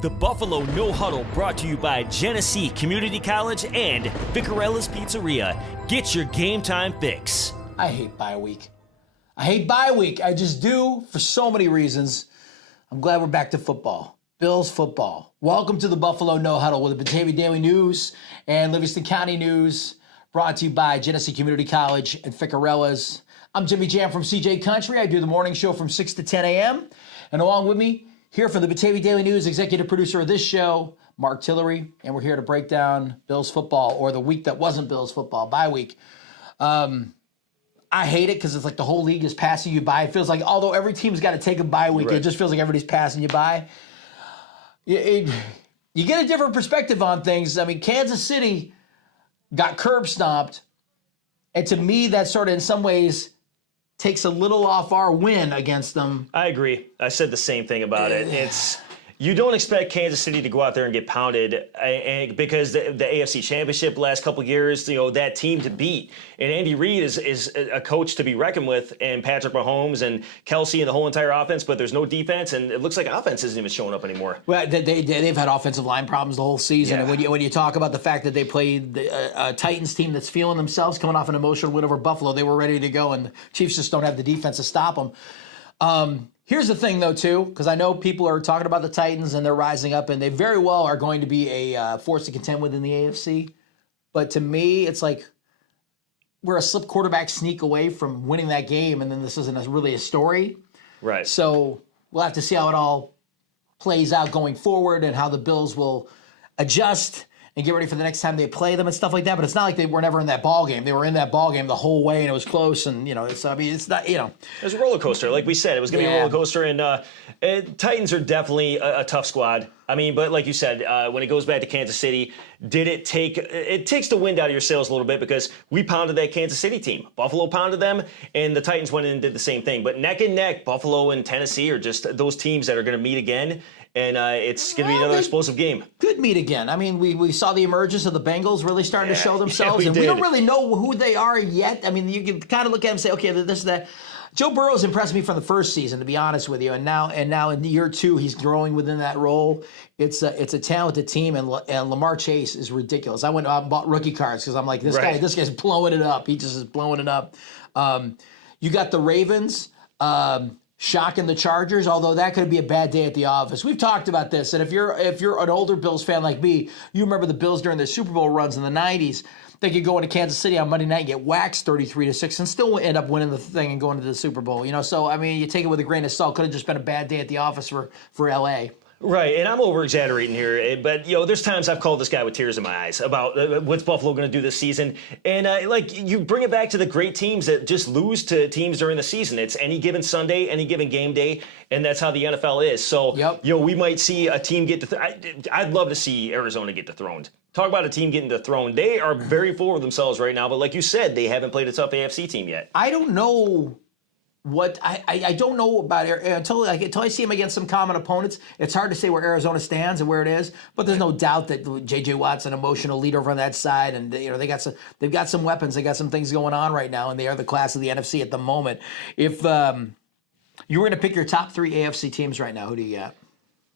The Buffalo No Huddle brought to you by Genesee Community College and Vicarella's Pizzeria. Get your game time fix. I hate bye week. I just do for so many reasons. I'm glad we're back to football. Bills football. Welcome to the Buffalo No Huddle with the Batavia Daily News and Livingston County News, brought to you by Genesee Community College and Vicarella's. I'm Jimmy Jam from CJ Country. I do the morning show from 6 to 10 a.m. And along with me, here for the Batavia Daily News, executive producer of this show, Mark Tillery, and we're here to break down Bills football, or the week that wasn't Bills football, bye week. I hate it because it's like the whole league is passing you by. It feels like, although every team's got to take a bye week, It just feels like everybody's passing you by. You get a different perspective on things. I mean, Kansas City got curb stomped, and to me, that sort of, in some ways, takes a little off our win against them. I agree. I said the same thing about it. You don't expect Kansas City to go out there and get pounded, and because the AFC Championship last couple of years, that team to beat. And Andy Reid is a coach to be reckoned with, and Patrick Mahomes and Kelsey and the whole entire offense, but there's no defense, and it looks like offense isn't even showing up anymore. Well, they've had offensive line problems the whole season. Yeah. And when you talk about the fact that they played a Titans team that's feeling themselves, coming off an emotional win over Buffalo, they were ready to go, and the Chiefs just don't have the defense to stop them. Here's the thing, though, too, because I know people are talking about the Titans and they're rising up, and they very well are going to be a force to contend with in the AFC. But to me, it's like we're a slip quarterback sneak away from winning that game, and then this isn't really a story. Right. So we'll have to see how it all plays out going forward and how the Bills will adjust and get ready for the next time they play them and stuff like that. But it's not like they were never in that ball game. They were in that ball game the whole way, and it was close. And it's not. It was a roller coaster, like we said. It was going to be a roller coaster, and Titans are definitely a tough squad. I mean, but like you said, when it goes back to Kansas City, it takes the wind out of your sails a little bit, because we pounded that Kansas City team. Buffalo pounded them, and the Titans went in and did the same thing. But neck and neck, Buffalo and Tennessee are just those teams that are going to meet again. And it's going to be another explosive game. Could meet again. I mean, we saw the emergence of the Bengals really starting to show themselves. We don't really know who they are yet. I mean, you can kind of look at them and say, okay, this, that. Joe Burrow's impressed me from the first season, to be honest with you. And now in year two, he's growing within that role. It's a talented team, and Lamar Chase is ridiculous. I went out and bought rookie cards because I'm like, this guy's blowing it up. He just is blowing it up. You got the Ravens. Shocking the Chargers, although that could be a bad day at the office. We've talked about this, and if you're an older Bills fan like me, you remember the Bills during their Super Bowl runs in the 90s. They could go into Kansas City on Monday night and get waxed 33-6 and still end up winning the thing and going to the Super Bowl. So, I mean, you take it with a grain of salt. Could have just been a bad day at the office for L.A. Right, and I'm over-exaggerating here, but, there's times I've called this guy with tears in my eyes about what's Buffalo going to do this season. And, you bring it back to the great teams that just lose to teams during the season. It's any given Sunday, any given game day, and that's how the NFL is. So, we might see a team get I'd love to see Arizona get dethroned. Talk about a team getting dethroned. They are very full of themselves right now, but like you said, they haven't played a tough AFC team yet. I don't know I don't know about until I see him against some common opponents. It's hard to say where Arizona stands and where it is, but there's no doubt that J.J. Watt's an emotional leader over on that side, and they've got some weapons, they got some things going on right now, and they are the class of the NFC at the moment. If you were going to pick your top three AFC teams right now, who do you got?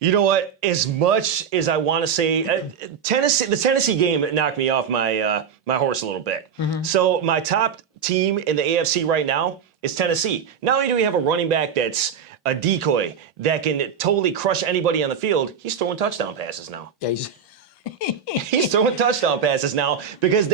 You know what? As much as I want to say, the Tennessee game knocked me off my horse a little bit. Mm-hmm. So my top team in the AFC right now is Tennessee. Not only do we have a running back that's a decoy that can totally crush anybody on the field, he's throwing touchdown passes now. Yeah, he's throwing touchdown passes now because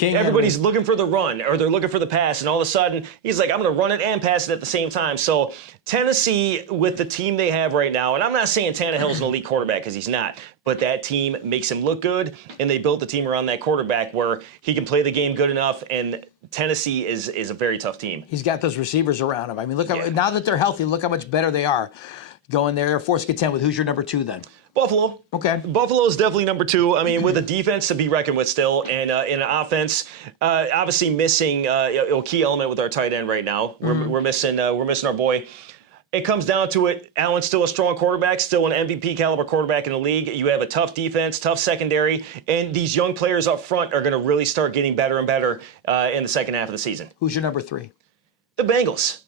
everybody's looking for the run, or they're looking for the pass, and all of a sudden he's like, I'm going to run it and pass it at the same time. So Tennessee, with the team they have right now, and I'm not saying Tannehill's an elite quarterback, because he's not, but that team makes him look good, and they built the team around that quarterback where he can play the game good enough, and Tennessee is a very tough team. He's got those receivers around him. I mean, now that they're healthy, look how much better they are. Going there, they're forced to contend with. Who's your number two then? Buffalo. Okay. Buffalo is definitely number two. I mean, with a defense to be reckoned with still, and in an offense, obviously missing a key element with our tight end right now. We're missing our boy. It comes down to it. Allen's still a strong quarterback, still an MVP caliber quarterback in the league. You have a tough defense, tough secondary, and these young players up front are going to really start getting better and better in the second half of the season. Who's your number three? The Bengals.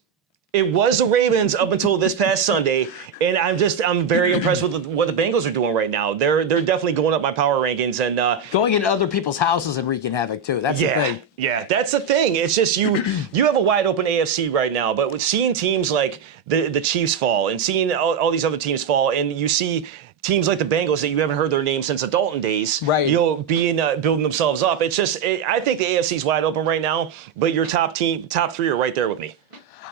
It was the Ravens up until this past Sunday, and I'm very impressed with what the Bengals are doing right now. They're definitely going up my power rankings and going into other people's houses and wreaking havoc too. That's the thing. Yeah, that's the thing. It's just you have a wide open AFC right now, but with seeing teams like the Chiefs fall and seeing all these other teams fall, and you see teams like the Bengals that you haven't heard their name since the Dalton days, right? Building themselves up. It's just I think the AFC is wide open right now, but your top three are right there with me.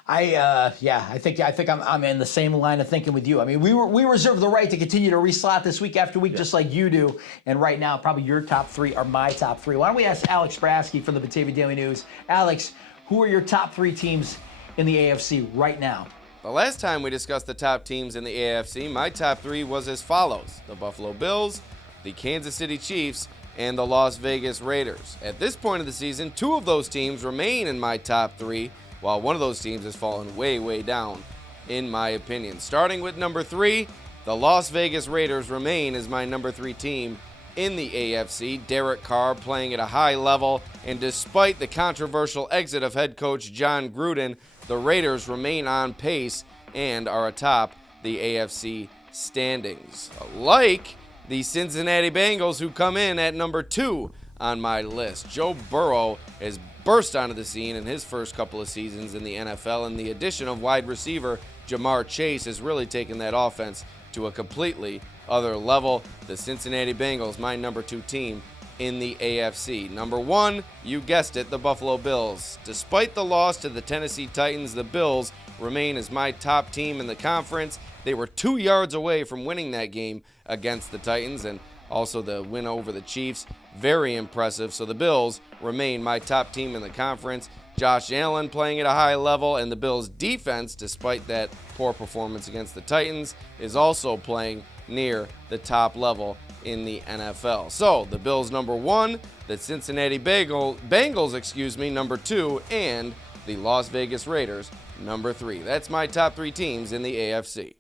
I think I'm in the same line of thinking with you. I mean, we reserve the right to continue to reslot this week after week, just like you do. And right now, probably your top three are my top three. Why don't we ask Alex Brasky from the Batavia Daily News? Alex, who are your top three teams in the AFC right now? The last time we discussed the top teams in the AFC, my top three was as follows: the Buffalo Bills, the Kansas City Chiefs, and the Las Vegas Raiders. At this point of the season, two of those teams remain in my top three, while one of those teams has fallen way, way down, in my opinion. Starting with number 3, the Las Vegas Raiders remain as my number 3 team in the AFC. Derek Carr playing at a high level, and despite the controversial exit of head coach John Gruden, the Raiders remain on pace and are atop the AFC standings. Like the Cincinnati Bengals, who come in at number 2 on my list. Joe Burrow has burst onto the scene in his first couple of seasons in the NFL, and the addition of wide receiver Jamar Chase has really taken that offense to a completely other level. The Cincinnati Bengals, my number 2 team in the AFC. Number 1, you guessed it, the Buffalo Bills. Despite the loss to the Tennessee Titans, the Bills remain as my top team in the conference. They were 2 yards away from winning that game against the Titans, and also the win over the Chiefs. Very impressive. So the Bills remain my top team in the conference. Josh Allen playing at a high level, and the Bills' defense, despite that poor performance against the Titans, is also playing near the top level in the NFL. So the Bills number 1, the Cincinnati Bengals, number 2, and the Las Vegas Raiders number 3. That's my top 3 teams in the AFC.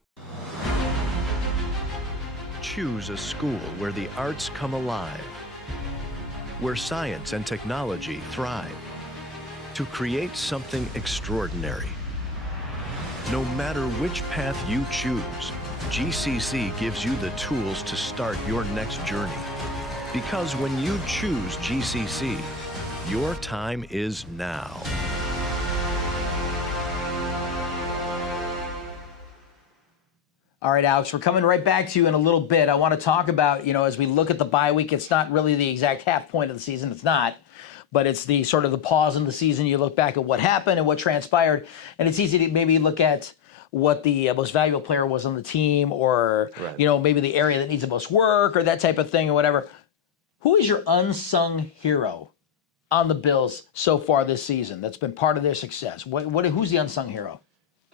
Choose a school where the arts come alive, where science and technology thrive, to create something extraordinary. No matter which path you choose, GCC gives you the tools to start your next journey. Because when you choose GCC, your time is now. All right, Alex, we're coming right back to you in a little bit. I want to talk about, as we look at the bye week, it's not really the exact half point of the season. It's not. But it's the sort of the pause in the season. You look back at what happened and what transpired. And it's easy to maybe look at what the most valuable player was on the team, or, right, maybe the area that needs the most work or that type of thing or whatever. Who is your unsung hero on the Bills so far this season that's been part of their success? Who's the unsung hero?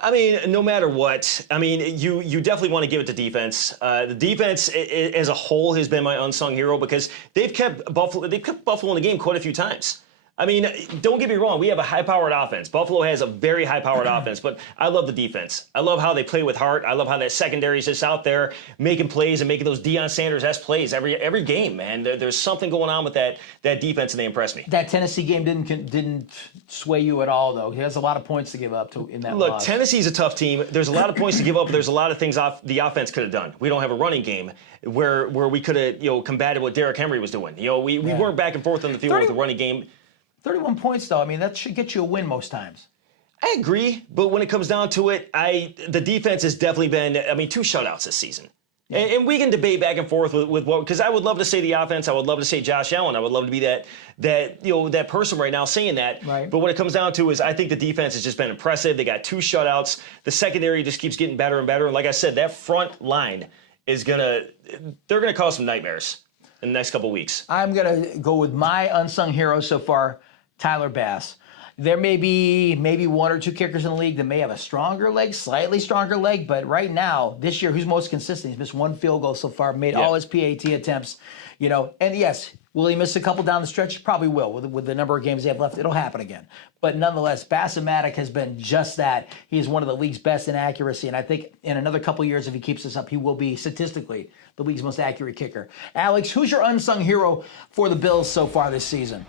I mean, no matter what, you definitely want to give it to defense. The defense as a whole has been my unsung hero because they've kept Buffalo in the game quite a few times. I mean, don't get me wrong, we have a high-powered offense. Buffalo has a very high-powered offense, but I love the defense. I love how they play with heart. I love how that secondary is just out there making plays and making those Deion Sanders-esque plays every game, man. There's something going on with that defense, and they impress me. That Tennessee game didn't sway you at all, though. He has a lot of points to give up in that Look, loss. Tennessee's a tough team. There's a lot of points to give up, but there's a lot of things the offense could have done. We don't have a running game where we could have combated what Derrick Henry was doing. We weren't back and forth on the field with the running game. 31 points, though. I mean, that should get you a win most times. I agree, but when it comes down to it, the defense has definitely been, 2 shutouts this season. Yeah. And we can debate back and forth with what, because I would love to say the offense, I would love to say Josh Allen, I would love to be that person right now saying that. Right. But what it comes down to is I think the defense has just been impressive. They got 2 shutouts. The secondary just keeps getting better and better. And like I said, that front line they're gonna cause some nightmares in the next couple of weeks. I'm gonna go with my unsung hero so far, Tyler Bass. There may be maybe 1 or 2 kickers in the league that may have a stronger leg, slightly stronger leg, but right now, this year, who's most consistent? He's missed 1 field goal so far, made all his PAT attempts, and yes, will he miss a couple down the stretch? Probably will. With the number of games they have left, it'll happen again. But nonetheless, Bass-O-Matic has been just that. He is one of the league's best in accuracy, and I think in another couple years, if he keeps this up, he will be statistically the league's most accurate kicker. Alex, who's your unsung hero for the Bills so far this season?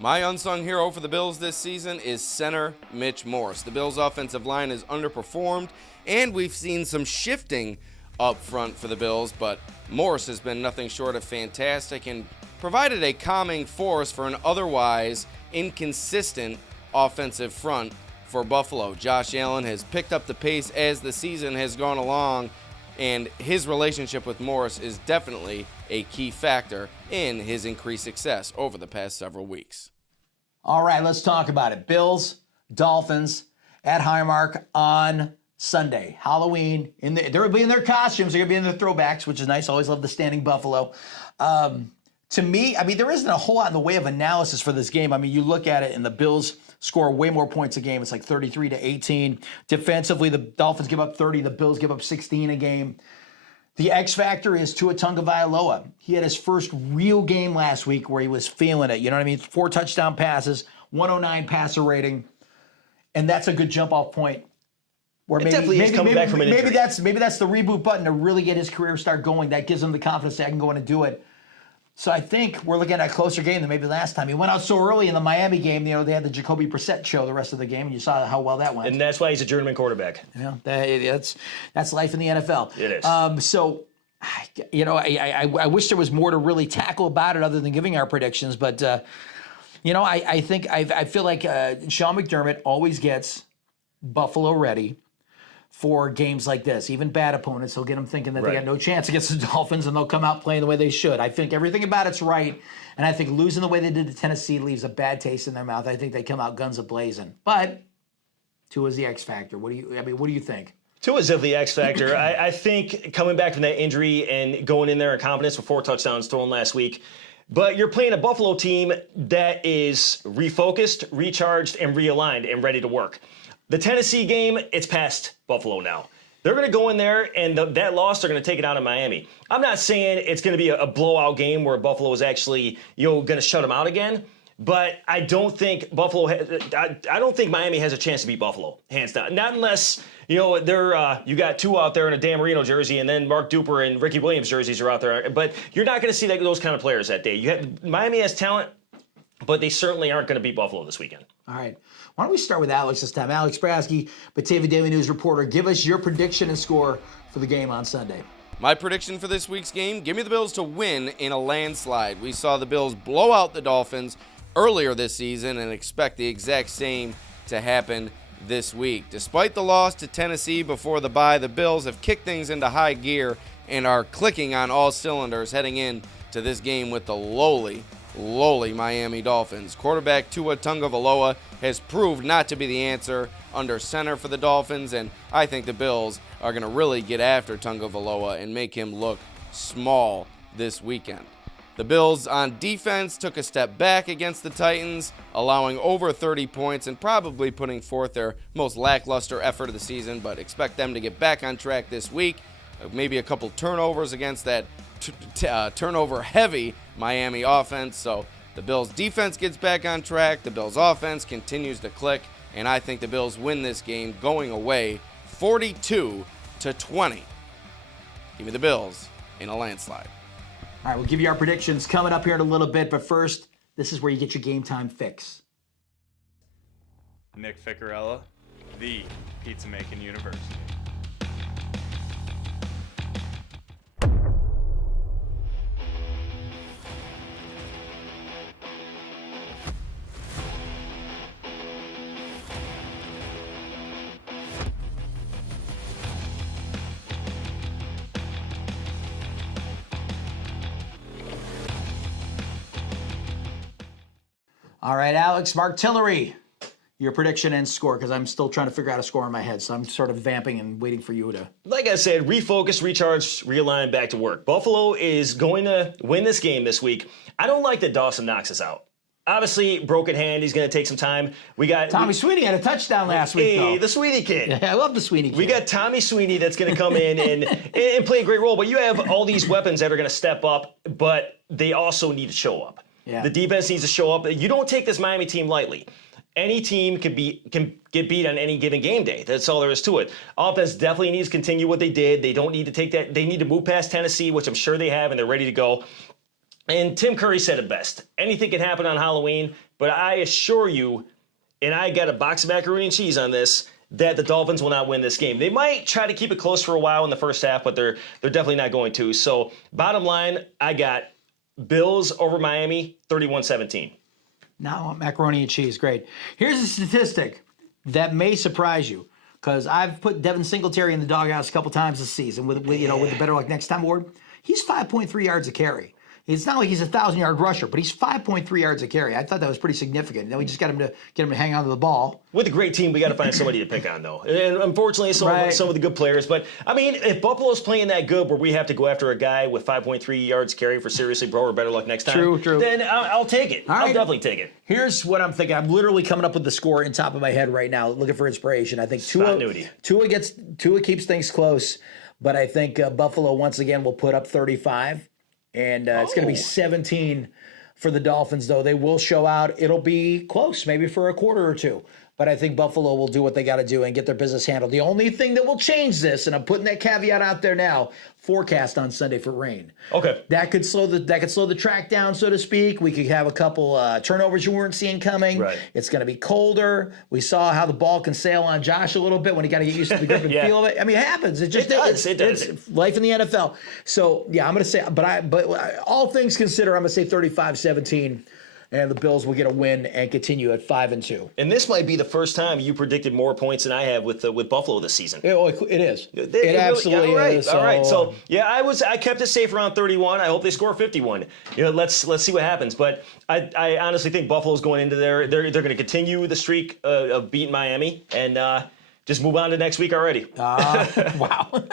My unsung hero for the Bills this season is center Mitch Morse. The Bills' offensive line has underperformed, and we've seen some shifting up front for the Bills, but Morse has been nothing short of fantastic and provided a calming force for an otherwise inconsistent offensive front for Buffalo. Josh Allen has picked up the pace as the season has gone along, and his relationship with Morse is definitely a key factor in his increased success over the past several weeks. All right, let's talk about it. Bills, Dolphins at Highmark on Sunday, Halloween. They're going to be in their costumes. They're going to be in their throwbacks, which is nice. Always love the standing buffalo. To me, I mean, there isn't a whole lot in the way of analysis for this game. I mean, you look at it, and the Bills score way more points a game. It's like 33-18. Defensively, the Dolphins give up 30. The Bills give up 16 a game. The X factor is Tua Tagovailoa. He had his first real game last week where he was feeling it. You know what I mean? 4 touchdown passes, 109 passer rating, and that's a good jump-off point. Where Definitely he's coming back from an injury. Maybe that's the reboot button to really get his career start going. That gives him the confidence that I can go in and do it. So I think we're looking at a closer game than maybe last time. He went out so early in the Miami game. You know, they had the Jacoby Brissett show the rest of the game, and you saw how well that went. And that's why he's a journeyman quarterback. Yeah, that's life in the NFL. It is. So, you know, I wish there was more to really tackle about it other than giving our predictions. But, you know, I feel like Sean McDermott always gets Buffalo ready for games like this. Even bad opponents, he'll get them thinking that they got no chance against the Dolphins, and they'll come out playing the way they should. I think everything about it's right, and I think losing the way they did to Tennessee leaves a bad taste in their mouth. I think they come out guns a-blazing. But Tua's the X factor. What do you think? Tua's of the X factor. I think coming back from that injury and going in there in confidence with 4 touchdowns thrown last week. But you're playing a Buffalo team that is refocused, recharged, and realigned and ready to work. The Tennessee game, it's past Buffalo now. They're going to go in there, and that loss, they're going to take it out of Miami. I'm not saying it's going to be a blowout game where Buffalo is actually, going to shut them out again. But I don't think I don't think Miami has a chance to beat Buffalo, hands down. Not unless, they're you got 2 out there in a Dan Marino jersey, and then Mark Duper and Ricky Williams jerseys are out there. But you're not going to see those kind of players that day. Miami has talent, but they certainly aren't going to beat Buffalo this weekend. All right. Why don't we start with Alex this time? Alex Brasky, Batavia Daily News reporter. Give us your prediction and score for the game on Sunday. My prediction for this week's game, give me the Bills to win in a landslide. We saw the Bills blow out the Dolphins earlier this season and expect the exact same to happen this week. Despite the loss to Tennessee before the bye, the Bills have kicked things into high gear and are clicking on all cylinders heading in to this game with the lowly Miami Dolphins. Quarterback Tua Tagovailoa has proved not to be the answer under center for the Dolphins, and I think the Bills are going to really get after Tagovailoa and make him look small this weekend. The Bills on defense took a step back against the Titans, allowing over 30 points and probably putting forth their most lackluster effort of the season, but expect them to get back on track this week. Maybe a couple turnovers against that turnover-heavy Miami offense. So the Bills' defense gets back on track. The Bills' offense continues to click, and I think the Bills win this game going away 42-20. Give me the Bills in a landslide. All right, we'll give you our predictions coming up here in a little bit, but first, this is where you get your game time fix. Nick Ficarella, the Pizza Making University. All right, Alex, Mark Tillery, your prediction and score, because I'm still trying to figure out a score in my head, so I'm sort of vamping and waiting for you to. Like I said, refocus, recharge, realign, back to work. Buffalo is going to win this game this week. I don't like that Dawson Knox is out. Obviously, broken hand. He's going to take some time. We got Tommy Sweeney had a touchdown last week, though. The Sweeney kid. Yeah, I love the Sweeney kid. We got Tommy Sweeney that's going to come in and play a great role. But you have all these weapons that are going to step up, but they also need to show up. Yeah. The defense needs to show up. You don't take this Miami team lightly. Any team can get beat on any given game day. That's all there is to it. Offense definitely needs to continue what they did. They don't need to take that. They need to move past Tennessee, which I'm sure they have, and they're ready to go. And Tim Curry said it best. Anything can happen on Halloween. but I assure you, and I got a box of macaroni and cheese on this, that the Dolphins will not win this game. They might try to keep it close for a while in the first half, but they're definitely not going to. So bottom line, I got Bills over Miami, 31-17. Now I want macaroni and cheese. Great. Here's a statistic that may surprise you, because I've put Devin Singletary in the doghouse a couple times this season with the Better Luck Next Time award. He's 5.3 yards a carry. It's not like he's a 1,000-yard rusher, but he's 5.3 yards a carry. I thought that was pretty significant. Now we just got him to hang on to the ball. With a great team, we got to find somebody to pick on, though. And unfortunately, some of the good players. But, I mean, if Buffalo's playing that good where we have to go after a guy with 5.3 yards carry for seriously, bro, or Better Luck Next time, True. then I'll take it. I'll definitely take it. Here's what I'm thinking. I'm literally coming up with the score in top of my head right now, looking for inspiration. I think Tua keeps things close, but I think Buffalo once again will put up 35. And it's going to be 17 for the Dolphins, though. They will show out. It'll be close, maybe for a quarter or two. But I think Buffalo will do what they got to do and get their business handled. The only thing that will change this, and I'm putting that caveat out there now, forecast on Sunday for rain. Okay. That could slow the track down, so to speak. We could have a couple turnovers you weren't seeing coming. Right. It's going to be colder. We saw how the ball can sail on Josh a little bit when he got to get used to the grip and feel of it. I mean, it happens. It does. It's life in the NFL. So yeah, I'm going to say, but all things considered, I'm going to say 35-17. And the Bills will get a win and continue at 5-2. And this might be the first time you predicted more points than I have with Buffalo this season. It is. It absolutely is. All right. So yeah, I kept it safe around 31. I hope they score 51. Let's see what happens. But I honestly think Buffalo's going into there. They're going to continue the streak of beating Miami and just move on to next week already. Wow.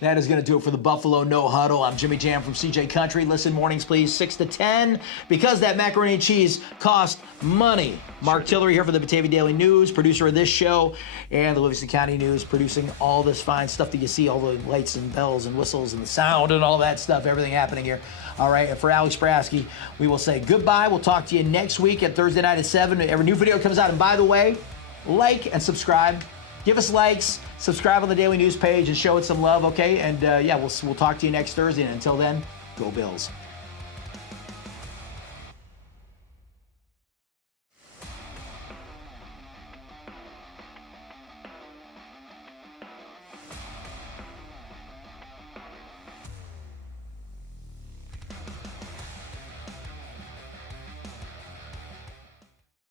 That is going to do it for the Buffalo No Huddle. I'm Jimmy Jam from CJ Country. Listen mornings, please, 6 to 10, because that macaroni and cheese cost money. Mark Tillery here for the Batavia Daily News, producer of this show, and the Livingston County News, producing all this fine stuff that you see, all the lights and bells and whistles and the sound and all that stuff, everything happening here. All right, and for Alex Brasky, we will say goodbye. We'll talk to you next week at Thursday night at 7. Every new video comes out. And by the way, like and subscribe. Give us likes, subscribe on the Daily News page, and show it some love, okay? And we'll talk to you next Thursday. And until then, go Bills.